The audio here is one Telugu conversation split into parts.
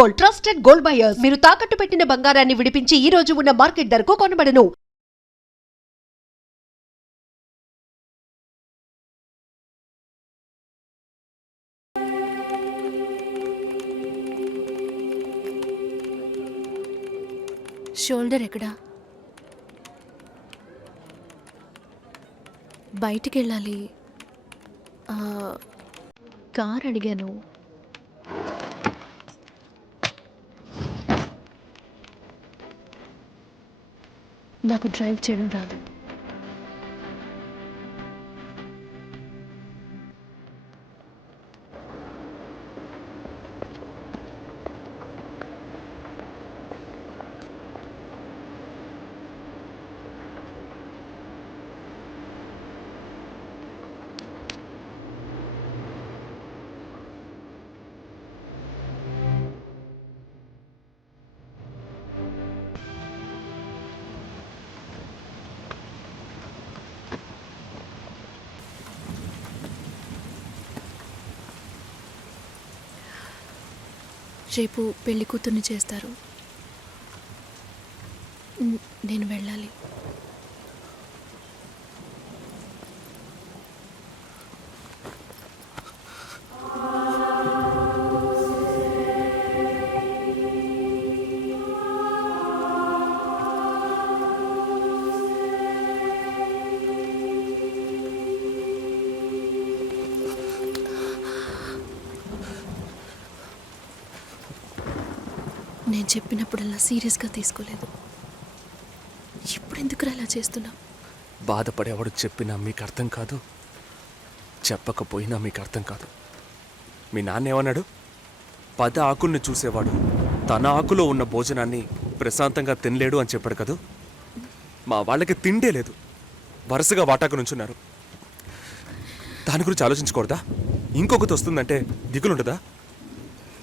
Gold, trusted gold buyers. మీరు తాకట్టు పెట్టిన బంగారాన్ని విడిపించి ఈ రోజు ఉన్న మార్కెట్ ధరకు కొనబడను. షోల్డర్ ఎక్కడా? బయటికి వెళ్ళాలి. కార్ అడిగాను. నాకు డ్రైవ్ చేయడం రాదు. రేపు పెళ్లి కూతుర్ని చేస్తారు. నేను వెళ్ళాలి. నేను చెప్పినప్పుడల్లా సీరియస్గా తీసుకోలేదు. ఇప్పుడు ఎందుకు అలా చేస్తున్నా? బాధపడేవాడు చెప్పినా మీకు అర్థం కాదు, చెప్పకపోయినా మీకు అర్థం కాదు. మీ నాన్న ఏమన్నాడు? 10 ఆకుల్ని చూసేవాడు తన ఆకులో ఉన్న భోజనాన్ని ప్రశాంతంగా తినలేడు అని చెప్పాడు కదా. మా వాళ్ళకి తిండే లేదు, వరుసగా వాటాకు నుంచున్నారు. దాని గురించి ఆలోచించకూడదా? ఇంకొకటి వస్తుందంటే దిగులుంటుందా?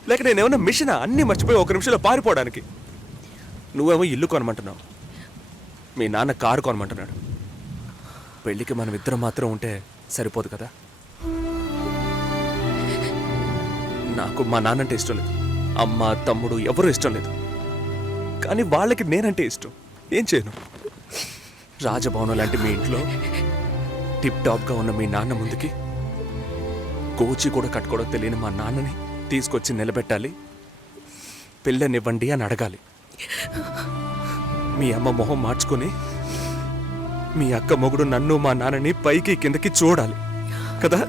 లేక నేనేమన్నా మిషనా అన్నీ మర్చిపోయి 1 నిమిషంలో పారిపోవడానికి? నువ్వేమో ఇల్లు కొనమంటున్నావు, మీ నాన్న కారు కొనమంటున్నాడు. పెళ్ళికి మనం ఇద్దరం మాత్రం ఉంటే సరిపోదు కదా. నాకు మా నాన్నంటే ఇష్టం లేదు, అమ్మ తమ్ముడు ఎవరూ ఇష్టం లేదు. కానీ వాళ్ళకి నేనంటే ఇష్టం. ఏం చేయను? రాజభవనం లాంటి మీ ఇంట్లో టిప్ టాప్గా ఉన్న మీ నాన్న ముందుకి కోచి కూడా కట్టుకోవడం తెలియని మా నాన్నని తీసుకొచ్చి నిలబెట్టాలి. పిల్లనివ్వండి అని అడగాలి. మీ అమ్మ మొహం మార్చుకొని మీ అక్క మొగుడు నన్ను మా నాన్నని పైకి కిందకి చూడాలి కదా.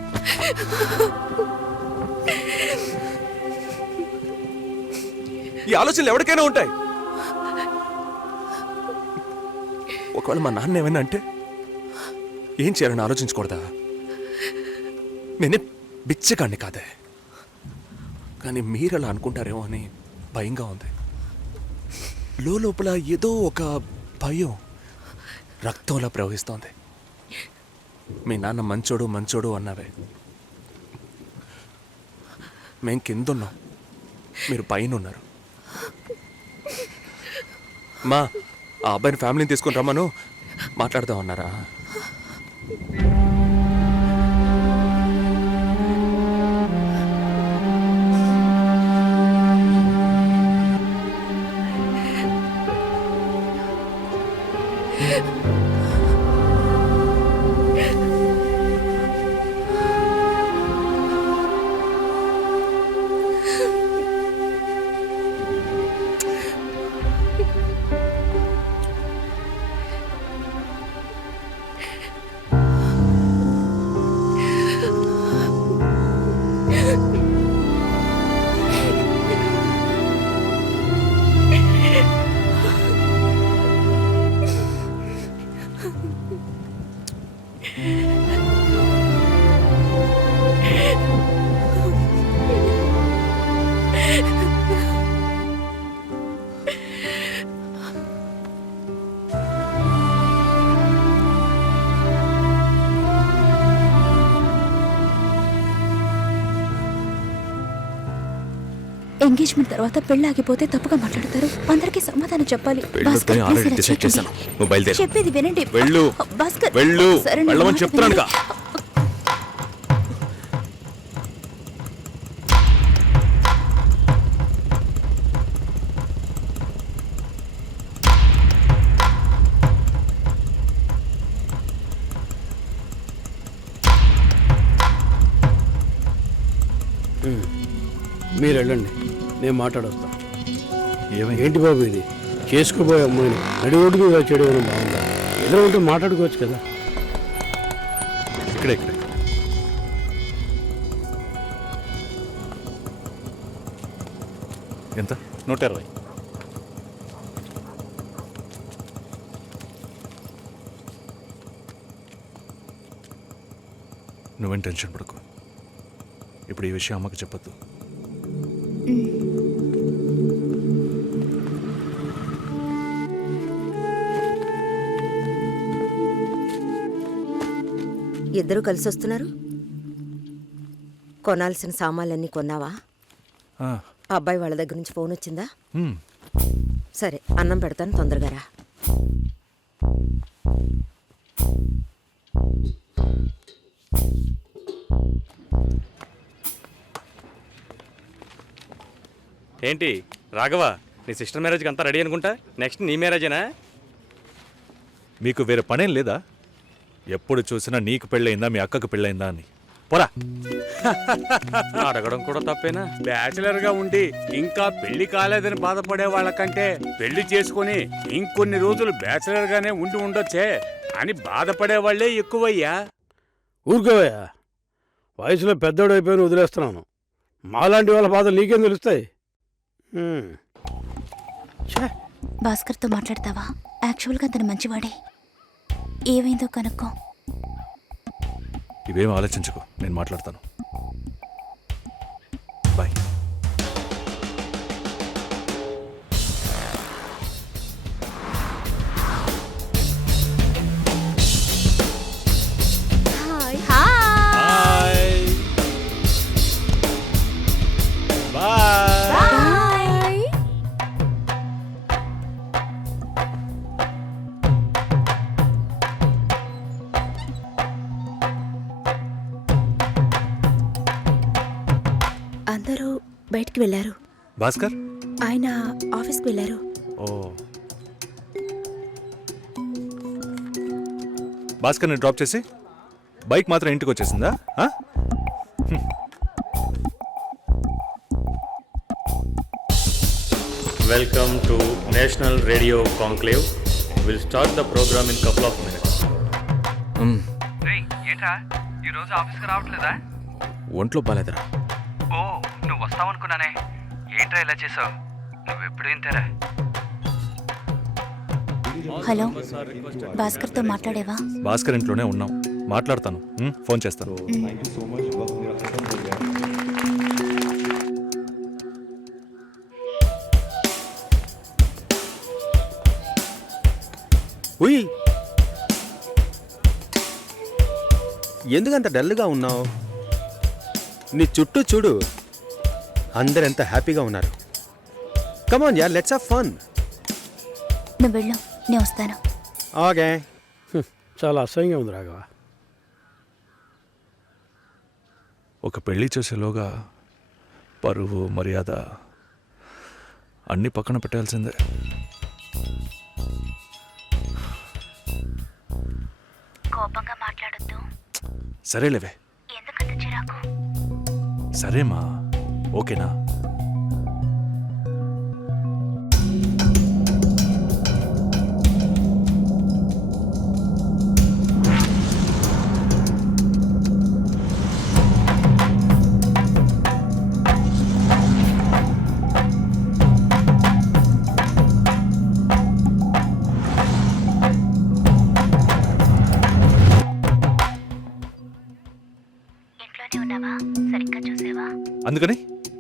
ఈ ఆలోచనలు ఎవరికైనా ఉంటాయి. ఒకవేళ మా నాన్న ఏమైనా అంటే ఏం చేయాలని ఆలోచించకూడదా? నేనే బిచ్చగాడిని కాదే, కానీ మీరు అలా అనుకుంటారేమో అని భయంగా ఉంది. లోపల ఏదో ఒక భయం రక్తంలా ప్రవహిస్తోంది. మీ నాన్న మంచోడు మంచోడు అన్నావే, మేం కిందున్నాం, మీరు పైన ఉన్నారు. మా ఆ అబ్బాయిని ఫ్యామిలీని తీసుకుని రమ్మను, మాట్లాడదాం అన్నారా? ఎంగేజ్మెంట్ తర్వాత పెళ్లి ఆగిపోతే తప్పుగా మాట్లాడతారు. అందరికీ సమాధానం చెప్పాలి. చెప్పేది వినండి. చెప్తాను. మీరు వెళ్ళండి, నేను మాట్లాడొస్తాను. ఏమైంది? ఏంటి బాబు ఇది? చేసుకోబోయే అమ్మాయిని నడి రోడ్డు మీద చేయడం బాగుందా? ఎదురు ఉంటే మాట్లాడుకోవచ్చు కదా. ఇక్కడే ఎంత? 120. నువ్వేం టెన్షన్ పడకు. ఇప్పుడు ఈ విషయం అమ్మకి చెప్పొద్దు. ఇద్దరు కలిసి వస్తున్నారు. కొనాల్సిన సామాన్లన్నీ కొన్నావా? ఆ, ఆ అబ్బాయి వాళ్ళ దగ్గర నుంచి ఫోన్ వచ్చిందా? ఉమ్, సరే, అన్నం పెడతాను, తొందరగా రా. ఏంటి రాఘవ, నీ సిస్టర్ మ్యారేజ్కి అంతా రెడీ అనుకుంటా. నెక్స్ట్ నీ మ్యారేజేనా? మీకు వేరే పనేం లేదా? ఎప్పుడు చూసినా నీకు పెళ్ళయిందా, మీ అక్కకు పెళ్ళయిందా అని. పోరా. అడగడం కూడా తప్పేనా? బ్యాచిలర్ గా ఉండి ఇంకా పెళ్లి కాలేదని బాధపడే వాళ్ళకంటే పెళ్లి చేసుకుని ఇంకొన్ని రోజులు బ్యాచిలర్ గానే ఉండి ఉండొచ్చే అని బాధపడే వాళ్లే ఎక్కువయ్యా. ఊరుకోవయ్యా, వయసులో పెద్దోడు అయిపోయిన వదిలేస్తున్నాను. మాలాంటి వాళ్ళ బాధలు నీకేం తెలుస్తాయి? భాస్కర్తో మాట్లాడతావా? యాక్చువల్గా అతను మంచివాడే. ఏమైందో కనుక్కో. ఇవేం ఆలోచించుకో, నేను మాట్లాడతాను. బాయ్. అందరూ బయటికి వెళ్ళారు. భాస్కర్? ఆయన ఆఫీస్కి వెళ్ళారు. ఓ, భాస్కర్ని డ్రాప్ చేసి బైక్ మాత్రం ఇంటికి వచ్చేసిందా? Welcome to national radio conclave. Will start the programme in couple of minutes. ఏంట్రా ఈరోజు ఆఫీస్కి రావట్లేదా? ఒంట్లో బాలేదురా. ఓ, నువ్వు వస్తావనుకున్నానే. ఏంట్రా ఇలా చేసావు? నువ్వెప్పుడు ఇంతేరా. హలో, భాస్కర్తో మాట్లాడేవా? భాస్కర్ ఇంట్లోనే ఉన్నాం, మాట్లాడతాను. ఫోన్ చేస్తాను. ఉయ్, ఎందుకంత డల్గా ఉన్నావు? నీ చుట్టూ చూడు, అందరెంత హ్యాపీగా ఉన్నారు. కమాన్ యార్, లెట్స్ హావ్ ఫన్. నువ్వు వెళ్ళు, నేను వస్తాను. ఓకే. చాలా అసహ్యంగా ఉంది రాఘవ. ఒక పెళ్లి చేసేలోగా పరువు మర్యాద అన్నీ పక్కన పెట్టాల్సిందే. కోపంగా మాట్లాడొద్దు. సరేలేవే. ఎందుకంత చిరాకు? సరేమా, ఓకేనా? అందుకని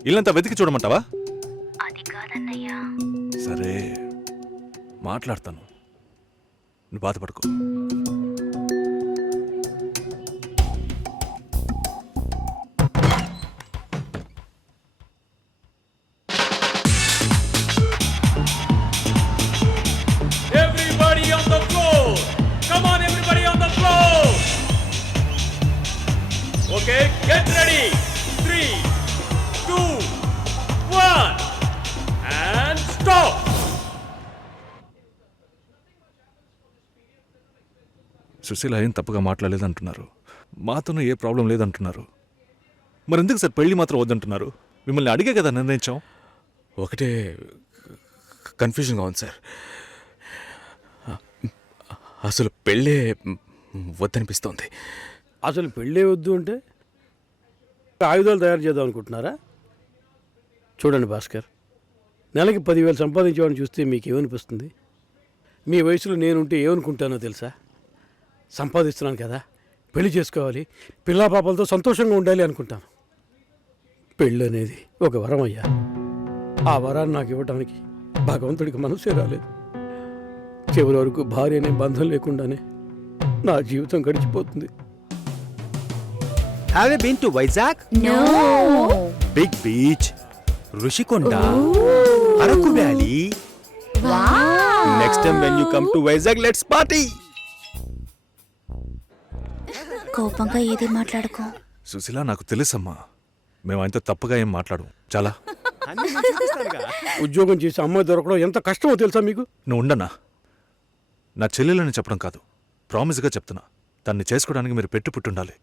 ఇల్లంతా వెతికి చూడమంటావా? అది కాదన్నయ్యా. సరే, మాట్లాడతాను, నువ్వు బాధపడకు. Everybody on the floor. Come on, everybody on the floor. Okay, get ready. 3, 2, 1, and stop. Susheela ఏం తప్పుగా మాట్లాడలేదంటున్నారు, మాతోనూ ఏ ప్రాబ్లం లేదంటున్నారు. మరెందుకు సార్ పెళ్లి మాత్రం వద్దంటున్నారు? మిమ్మల్ని అడిగే కదా నిర్ణయించాం. ఒకటే కన్ఫ్యూజన్గా ఉంది సార్. అసలు పెళ్ళే వద్దనిపిస్తోంది. అసలు పెళ్ళే వద్దు అంటే ఆయుధాలు తయారు చేద్దాం అనుకుంటున్నారా? చూడండి భాస్కర్, నెలకి 10,000 సంపాదించేవాడిని చూస్తే మీకు ఏమనిపిస్తుంది? మీ వయసులో నేనుంటే ఏమనుకుంటానో తెలుసా? సంపాదిస్తున్నాను కదా, పెళ్లి చేసుకోవాలి, పిల్లా పాపలతో సంతోషంగా ఉండాలి అనుకుంటాను. పెళ్ళి అనేది ఒక వరం అయ్యా. ఆ వరాన్ని నాకు ఇవ్వడానికి భగవంతుడికి మనసే రాలేదు. చివరి వరకు భార్య అనే బంధం లేకుండానే నా జీవితం గడిచిపోతుంది. Have you been to Vizag? Big beach, Rushikonda, Araku valley. Next time when you come to Vizag let's party. కోపంగా ఏది మాట్లాడుకో. సుశీల, నాకు తెలుసమ్మా, మేము ఆయనతో తప్పుగా ఏం మాట్లాడు. చాలా ఉద్యోగం చేసి అమ్మాయి దొరకడం ఎంత కష్టమో తెలుసా మీకు? నువ్వు ఉండనా? నా చెల్లెలని చెప్పడం కాదు, ప్రామిస్గా చెప్తున్నా. తన్ని చేసుకోవడానికి మీరు పుట్టుండాలి.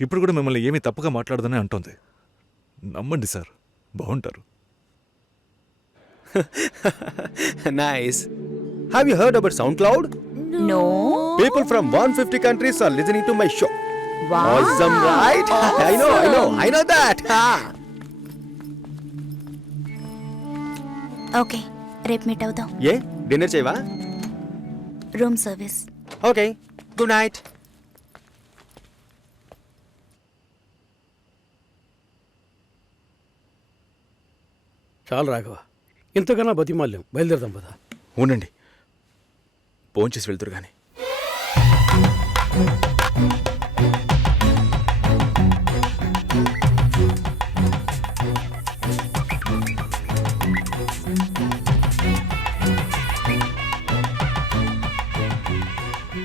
ఇప్పుడు కూడా మిమ్మల్ని ఏమీ తప్పుగా మాట్లాడదని అంటోంది. నమ్మండి సార్, బాగుంటారు. Nice. Have you heard about SoundCloud? No. People from 150 countries are listening to my show. Wow. Awesome, right? I know that. Okay, రేపు మీట్ అవుదాం. ఏ డిన్నర్ చేయవా? Room service. Okay, good night. చాలు రాఘవ, ఇంతకన్నా బతిమాల్యం. బయలుదేరదాం పదా. ఉండండి, భోంచేసి వెళ్తురు కానీ.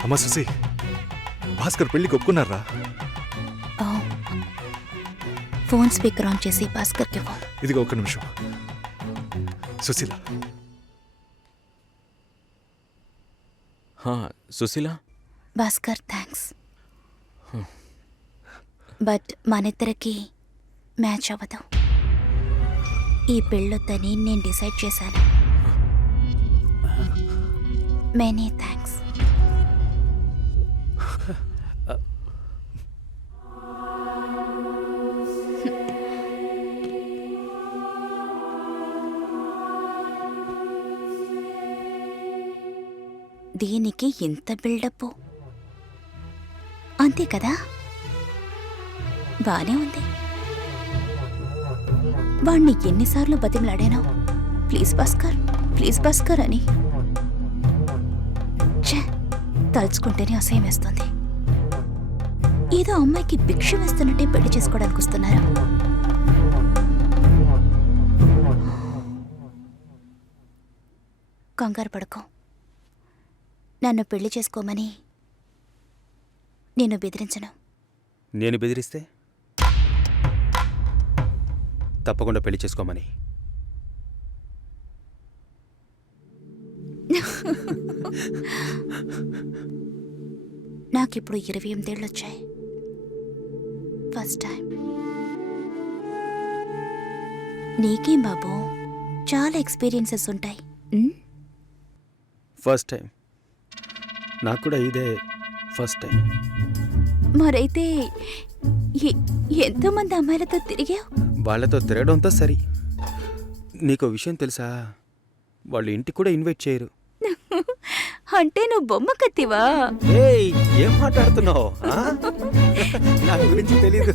అమ్మా సుశీ, భాస్కర్ పెళ్ళికి ఒప్పుకున్నారా? ఫోన్ స్పీకర్ ఆన్ చేసి భాస్కర్కి ఫోన్. ఇదిగో ఒక్క నిమిషం. సుశీల, సుశీల. భాస్కర్ థ్యాంక్స్, బట్ మనిద్దరికి మ్యాచ్ అవ్వదు. ఈ పెళ్ళొద్దని నేను డిసైడ్ చేశాను. Many thanks. దీనికి ఇంత బిల్డప్ అంతే కదా? బానే ఉంది. వాణ్ణి ఎన్నిసార్లు బతిమలాడాను, ప్లీజ్ భాస్కర్, ప్లీజ్ భాస్కర్ అని. ఛే, తలుచుకుంటేనే అసహ్యం వేస్తుంది. ఏదో అమ్మాయికి భిక్ష వేస్తున్నట్టే పెళ్లి చేసుకోవడానికి వస్తున్నారా? కంగారు పడుకో. నన్ను పెళ్లి చేసుకోమని నేను బెదిరించను. నేను బెదిరిస్తే తప్పకుండా పెళ్లి చేసుకోమని. నాకిప్పుడు 28 ఏళ్ళు వచ్చాయి. First time. నీకేం బాబు, చాలా ఎక్స్పీరియన్సెస్ ఉంటాయి. First time. నాకు కూడా ఇదే ఫస్ట్ టైం. మరైతే ఎంతోమంది అమ్మాయిలతో తిరిగావు? వాళ్ళతో తిరగడంతో సరి. నీకో విషయం తెలుసా, వాళ్ళు ఇంటికి కూడా ఇన్వైట్ చేయరు. అంటే నువ్వు బొమ్మ కత్తివా? ఏయ్, ఏం మాట్లాడుతున్నావు? నా గురించి తెలీదు.